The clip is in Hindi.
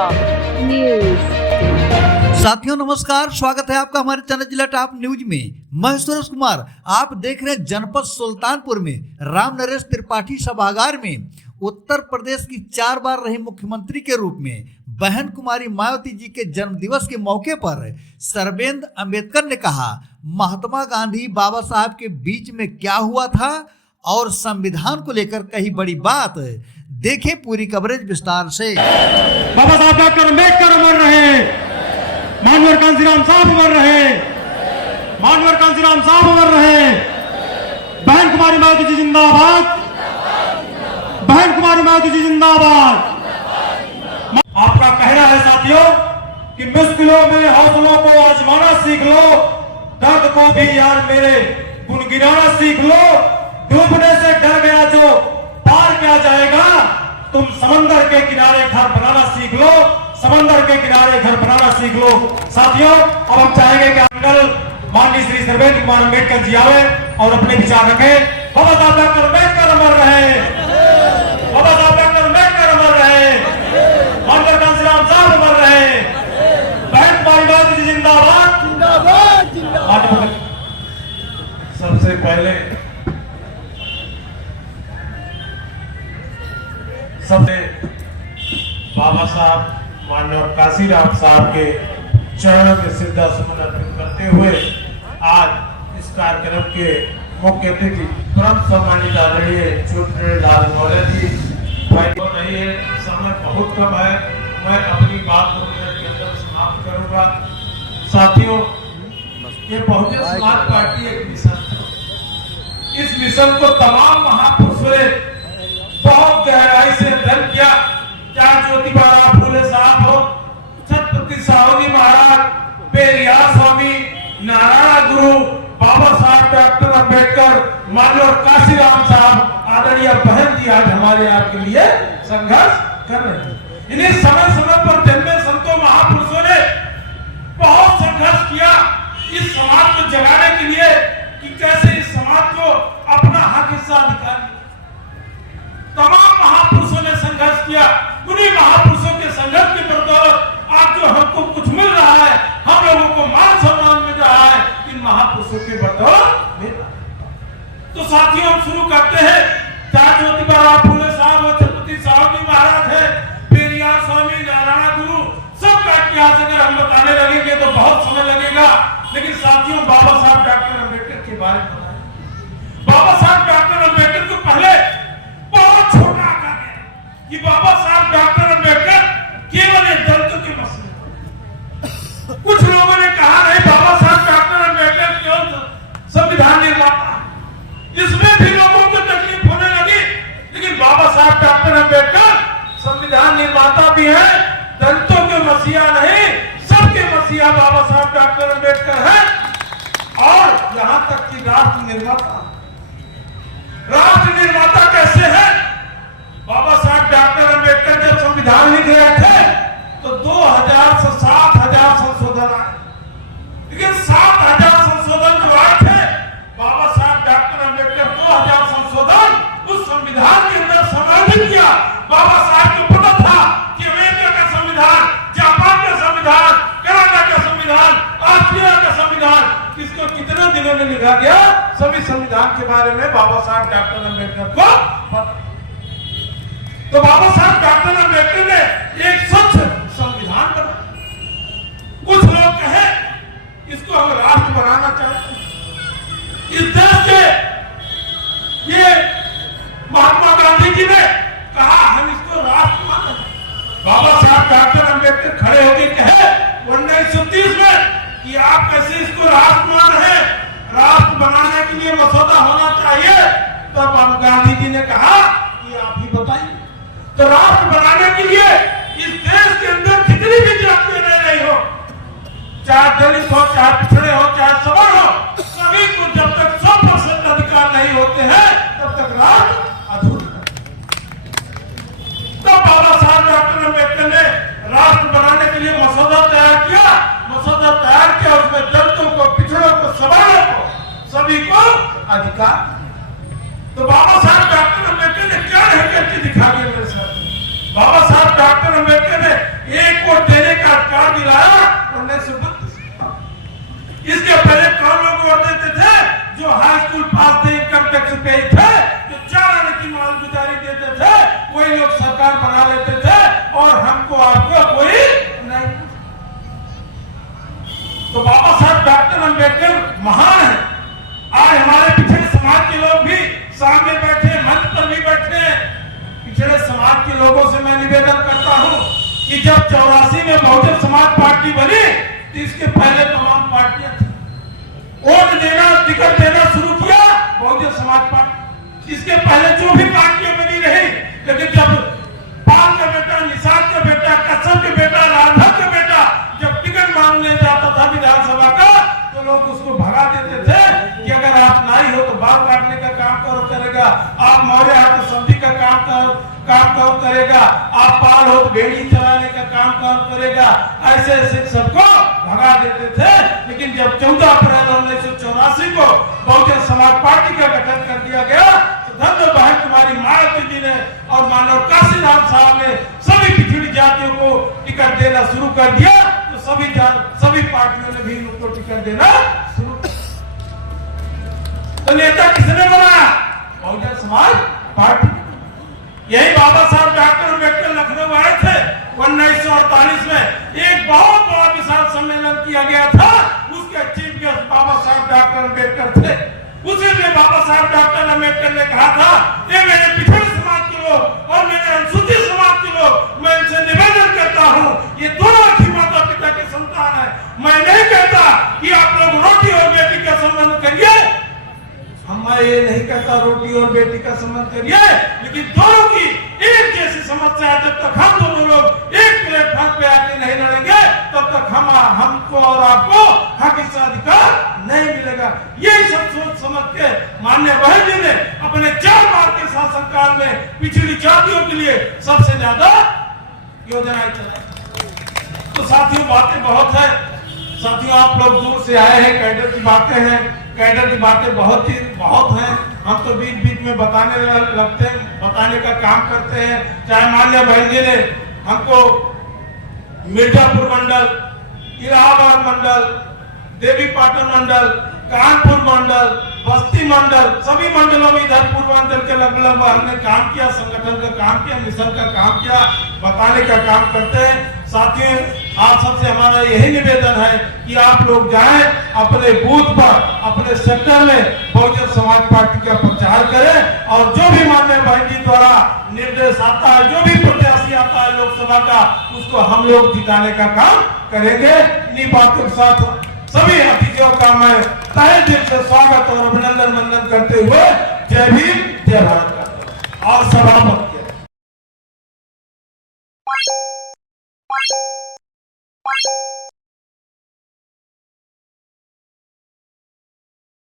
Top news. साथियों नमस्कार, स्वागत है आपका हमारे चैनल जिला टॉप न्यूज में। मैं सुरेश कुमार, आप देख रहे हैं जनपद सुल्तानपुर में राम नरेश त्रिपाठी सभागार में उत्तर प्रदेश की 4 बार रही मुख्यमंत्री के रूप में बहन कुमारी मायावती जी के जन्म दिवस के मौके पर सर्वेंद्र अंबेडकर ने कहा, महात्मा गांधी बाबा साहब के बीच में क्या हुआ था और संविधान को लेकर कही बड़ी बात। देखें पूरी कवरेज विस्तार से। बाबा साहब डॉक्टर अम्बेडकर अमर रहे, मानवर कांसीराम साहब अमर रहे, मानवर कांसीराम साहब अमर रहे। बहन कुमारी मायावती जी जिंदाबाद, बहन कुमारी मायावती जी जिंदाबाद। आपका कहना है साथियों कि मुश्किलों में हौसलों को आजमाना सीख लो, दर्द को भी यार मेरे गुनगुनाना सीख लो। डूबने से डर गया जो पार क्या जाएगा, तुम समंदर के किनारे घर बनाना सीख लो, समंदर के किनारे घर बनाना सीख लो। साथियों, अब हम चाहेंगे कि अंकल माननीय श्री सर्वेंद्र कुमार अम्बेडकर जी आवे और अपने विचार रखें। बाबा साहब डॉक्टर अम्बेडकर अमर रहे, बाबा साहब डॉक्टर अम्बेडकर अमर रहे, मानवर कांसीराम साहब अमर रहे। बहन कुमारी मायावती जी जिंदाबाद, जिंदाबाद, जिंदाबाद। सबसे पहले बाबा साहब माननीय कांसीराम साहब के चरणों में श्रद्धा सुमन अर्पित करते हुए आज इस कार्यक्रम के मुख्य अतिथि परम सम्मानित आदरणीय चौधरी लाल मौर्य जी नहीं है, समय बहुत कम है, मैं अपनी बात को मिनट के अंदर समाप्त करूंगा। साथियों, ये बहुजन समाज पार्टी एक मिशन है। इस मिशन को तमाम महापुरुषों ने बहुत गहराई से अध्ययन किया। क्या ज्योतिबा फूले साहब हो, छत्रपति साहू जी महाराज, पेरियार स्वामी, नारायण गुरु, बाबा साहब डॉक्टर अम्बेडकर, माननीय कांसीराम साहब, आदरणीय बहन जी आज हमारे आपके लिए संघर्ष कर रहे हैं। इन्हें समय समय पर जन्मे संतों महापुरुषों ने बहुत संघर्ष किया इस समाज को जगाने के लिए कि कैसे इस समाज को अपना हक हिस्सा अधिकार। तमाम महापुरुषों ने संघर्ष किया। उन्हीं महापुरुषों के संघर्ष के बदौलत आज जो हमको कुछ मिल रहा है, हम लोगों को मान सम्मान मिल रहा है, इन महापुरुषों के बदौलत मिल रहा है। तो साथियों, हम शुरू करते हैं। चाहे ज्योतिबा फूले साहब हो, छत्रपति साहू जी महाराज है, पेरियार स्वामी, नारायण गुरु, सबका इतिहास अगर हम बताने लगेंगे तो बहुत समय लगेगा। लेकिन साथियों, बाबा साहब डॉक्टर अम्बेडकर के बारे में बताएं। बाबा साहब डॉक्टर अम्बेडकर को पहले बहुत छोटा आका है कि बाबा साहब डॉक्टर अम्बेडकर केवल एक दलितों के मसले। कुछ लोगों ने कहा नहीं, बाबा साहब डॉक्टर अम्बेडकर केवल संविधान निर्माता, इसमें भी लोगों को तकलीफ होने लगी। लेकिन बाबा साहब डॉक्टर अम्बेडकर संविधान निर्माता भी है, दलितों के मसीहा नहीं, सबके मसीहा बाबा साहब डॉक्टर अम्बेडकर है। और यहां तक कि राष्ट्र निर्माता। राष्ट्र निर्माता कैसे है? बाबा साहब डॉक्टर अम्बेडकर जब संविधान लिख रहे थे तो 2000 से 7000 संशोधन आए। लेकिन 7000 संशोधन जो आए थे, बाबा साहब डॉक्टर अम्बेडकर 2000 संशोधन उस संविधान के अंदर समाहित किया। बाबा साहब को पता था कि अमेरिका का संविधान, जापान का संविधान, कनाडा का संविधान, ऑस्ट्रेलिया का संविधान, इसको कितने दिनों में लिखा गया, सभी संविधान के बारे में बाबा साहब डॉक्टर अम्बेडकर को पता। तो बाबा साहब डॉक्टर अम्बेडकर ने एक स्वच्छ संविधान बनाया। कुछ लोग कहे इसको हम राष्ट्र बनाना चाहते हैं। इस देश के ये महात्मा गांधी जी ने कहा हम इसको राष्ट्र माने। बाबा साहब डॉक्टर अम्बेडकर खड़े होकर कहे 1930 में कि आप कैसे इसको राष्ट्र मान रहे हैं, राष्ट्र बनाने के लिए मसौदा होना चाहिए। तब गांधी जी ने कहा कि आप ही बताइए। तो राष्ट्र बनाने के लिए इस देश के अंदर कितनी भी जातियां रह रही हो, चाहे दलित हो, चाहे पिछड़े हो, चाहे सवर्ण हो, सभी को जब तक 100% अधिकार नहीं होते हैं तब तक राष्ट्र अधूरा है। तब बाबा साहब डॉक्टर अम्बेडकर ने राष्ट्र बनाने के लिए मसौदा तैयार किया। मसौदा तैयार किया, उसमें दलितों को, पिछड़ों को, सवर्णों को, सभी को अधिकार। तो बाबा साहब डॉक्टर अम्बेडकर ने क्या नहीं करके दिखा दिया मेरे साथ। बाबा साहब डॉक्टर अम्बेडकर ने एक वोट देने का अधिकार दिलाया 1932। इसके पहले कौन लोग वोट देते थे? जो हाई स्कूल पास थे, इनकम टैक्स पे थे, जो 4 आने की मालगुजारी देते थे, वही लोग सरकार बना लेते थे और हमको आपको कोई नहीं। तो बाबा साहब डॉक्टर अंबेडकर महान है। आज हमारे पिछड़े समाज के लोग भी सामने बैठे, मंच पर भी बैठे हैं। पिछड़े समाज के लोगों से मैं निवेदन करता हूं कि जब 84 में बहुजन समाज पार्टी बनी तो इसके पहले तमाम पार्टियां थी। वोट देना, टिकट देना शुरू किया बहुजन समाज पार्टी। इसके पहले जो भी पार्टियां बनी रही, लेकिन जब पाल का बेटा, निषाद का बेटा, कसम के बेटा, राधा का बेटा जब टिकट मांगने जाता था विधानसभा का, तो लोग उसको भगा देते थे कि अगर आप नहीं हो तो बाल काटने का काम कौन करेगा, आप मौर्य हाथ संधि का काम कौन करेगा, आप पाल हो तो भेड़ी चलाने का काम कौन करेगा, ऐसे ऐसे सबको भगा देते थे। लेकिन जब 14 अप्रैल 1984 को बहुजन समाज पार्टी का गठन कर दिया गया तो धन्य बहन कुमारी मायावती जी ने और मानव काशीराम साहब ने सभी पिछड़ी जातियों को टिकट देना शुरू कर दिया। तो सभी पार्टियों ने भी उनको टिकट देना शुरू कर दिया। तो नेता किसने बनाया? बहुजन समाज पार्टी। यही बाबा साहब डॉक्टर अम्बेडकर लखनऊ आए थे 1948 में। एक बहुत बड़ा विशाल सम्मेलन किया गया था, उसके चीफ गेस्ट बाबा साहब डॉक्टर अम्बेडकर थे। उसी में बाबा साहब डॉक्टर अम्बेडकर ने कहा था, ये मेरे पिछड़े समाज के लोग और मेरे अनुसूचित समाज के लोग, मैं इनसे निवेदन करता हूँ, ये दोनों अच्छी माता पिता के संतान है। मैं नहीं कहता कि आप लोग रोटी और बेटी का संबंध करिए, मैं ये नहीं कहता रोटी और बेटी का संबंध करिए, लेकिन दोनों की एक जैसी समस्या है। जब तक हम दोनों लोग एक प्लेटफॉर्म पे आके नहीं लड़ेंगे, तब तक हमको और आपको हक हिस्सा अधिकार नहीं मिलेगा। यही सब सोच समझ के माननीय बहन जी ने अपने 4 बार के शासनकाल में पिछड़ी जातियों के लिए सबसे ज्यादा योजनाएं चलाई। तो साथियों, बातें बहुत है। साथियों, आप लोग दूर से आए हैं, कैडर की बातें हैं, कैडर की बातें बहुत हैं। हम तो बीच बीच में बताने लगते हैं, बताने का काम करते हैं। चाहे मान्य बहन जी ने हमको मिर्जापुर मंडल, इलाहाबाद मंडल, देवी पाटन मंडल, कानपुर मंडल, बस्ती मंडल, सभी मंडलों में इधर पूर्वांचल के लगभग हमने काम किया, संगठन का काम किया, मिशन का काम किया, बताने का काम करते हैं। साथियों, आप सबसे हमारा यही निवेदन है कि आप लोग जाएं अपने बूथ पर, अपने सेक्टर में बहुजन समाज पार्टी का प्रचार करें और जो भी माननीय बहन जी द्वारा निर्देश आता है, जो भी प्रत्याशी आता है लोकसभा का, उसको हम लोग जिताने का काम करेंगे। इन्हीं बातों के साथ सभी अतिथियों का मैं तहे दिल से स्वागत और अभिनंदन करते हुए जय भीम, जय भारत और सभापति